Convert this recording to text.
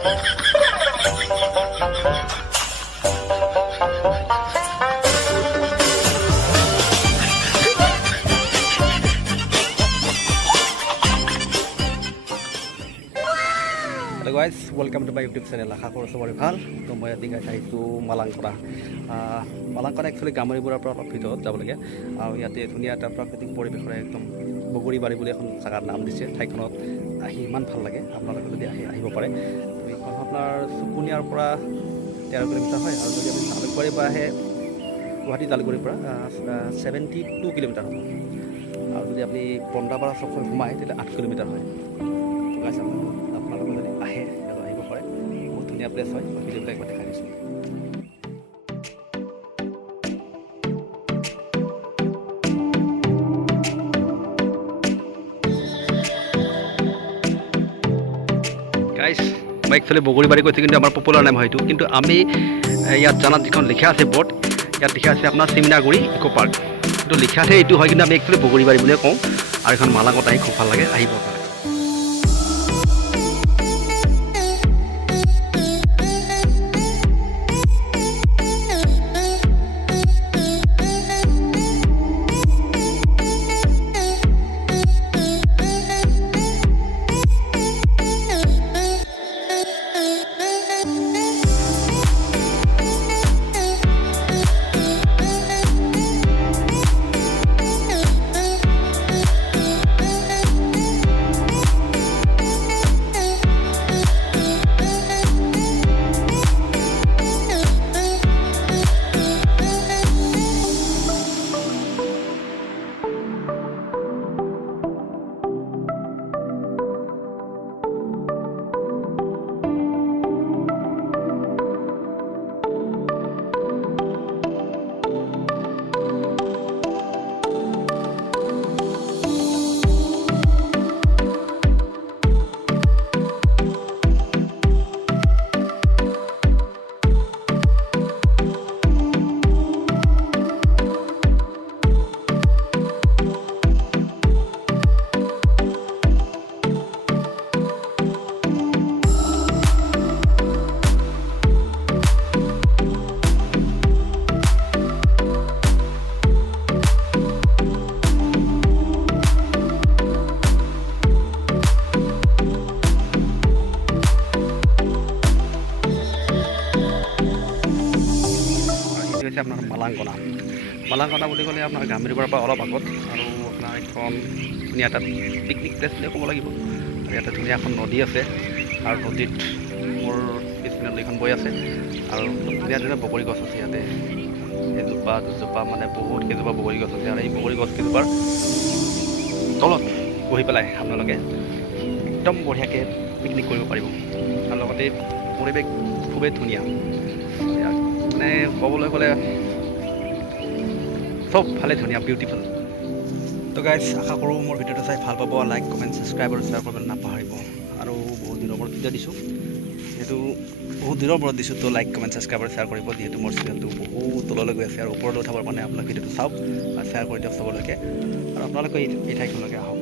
Hello guys, welcome to my YouTube channel. আশা কৰোঁ চবৰে ভাল। তো মই আজি গাইছ আহিছোঁ মালাংকৰা। মালাংকৰা একচুৱেলি গামৰিবোৰৰ পৰা অলপ ভিতৰত যাব লাগে আৰু ইয়াতে ধুনীয়া এটা প্ৰাকৃতিক পৰিৱেশৰে একদম বগৰীবাৰী বুলি এখন জাগাৰ নাম দিছে। ঠাইখনত আহি ইমান ভাল লাগে, আপোনালোকে যদি আহিব পাৰে। তো এইখন আপোনাৰ চুকুনিয়াৰ পৰা 13 কিলোমিটাৰ হয় আৰু যদি আপুনি জালুকবাৰীৰ পৰা আহে গুৱাহাটী জালুকবাৰীৰ পৰা 72 কিলোমিটাৰ হ'ব আৰু যদি আপুনি পন্দাপাৰা চকখন সোমায় তেতিয়া 8 কিলোমিটাৰ হয়। তো গাইছ আপোনালোকে যদি আহে সিহঁতে আহিব পাৰে, বহুত ধুনীয়া প্লেচ হয়। ভিডিঅ'বিলাক একবাৰ দেখাই দিছোঁ। গাইছ মই একচুৱেলি বগৰীবাৰী কৈছোঁ, কিন্তু আমাৰ পপুলাৰ নাম হয়তো, কিন্তু আমি ইয়াত জানাত যিখন লিখা আছে বৰ্ড, ইয়াত লিখা আছে আপোনাৰ চিমনাগুৰি ইক' পাৰ্ক। কিন্তু লিখাতহে এইটো হয়, কিন্তু আমি একচুৱেলি বগৰীবাৰী বুলিয়ে কওঁ। আৰু এখন মালাঙত আহি খুব ভাল লাগে, আহিব পাৰে। আপোনাৰ মালাংকনা বুলি ক'লে আপোনাৰ গামৰিৰ পৰা অলপ আগত, আৰু আপোনাৰ এখন ধুনীয়া এটা পিকনিক প্লেচ বুলি ক'ব লাগিব। আৰু ইয়াতে ধুনীয়া এখন নদী আছে আৰু নদীত মোৰ পিছপিনে নদীখন বৈ আছে আৰু ধুনীয়া ধুনীয়া বগৰী গছ আছে ইয়াতে। এজোপা দুজোপা মানে বহুত কেইজোপা বগৰী গছ আছে, আৰু এই বগৰী গছ কেইজোপাৰ তলত বহি পেলাই আপোনালোকে একদম বঢ়িয়াকৈ পিকনিক কৰিব পাৰিব। আৰু লগতে পৰিৱেশ খুবেই ধুনীয়া, মানে ক'বলৈ গ'লে চব ভালে ধুনীয়া, বিউটিফুল। তো গাইজ আশা কৰোঁ মোৰ ভিডিঅ'টো চাই ভাল পাব। লাইক কমেণ্ট ছাবস্ক্ৰাইব আৰু শ্বেয়াৰ কৰিবলৈ নাপাহৰিব। আৰু বহুত দিনৰ মূৰত ভিডিঅ' দিছোঁ, যিহেতু বহুত দিনৰ মূৰত দিছোঁ, তো লাইক কমেণ্ট ছাবস্ক্ৰাইব আৰু শ্বেয়াৰ কৰিব, যিহেতু মোৰ চেনেলটো বহুত তললৈ গৈ আছে আৰু ওপৰলৈ উঠাবৰ কাৰণে আপোনালোকে ভিডিঅ'টো চাওক আৰু শ্বেয়াৰ কৰি দিয়ক চবলৈকে, আৰু আপোনালোকে এই ঠাইখনলৈকে আহক।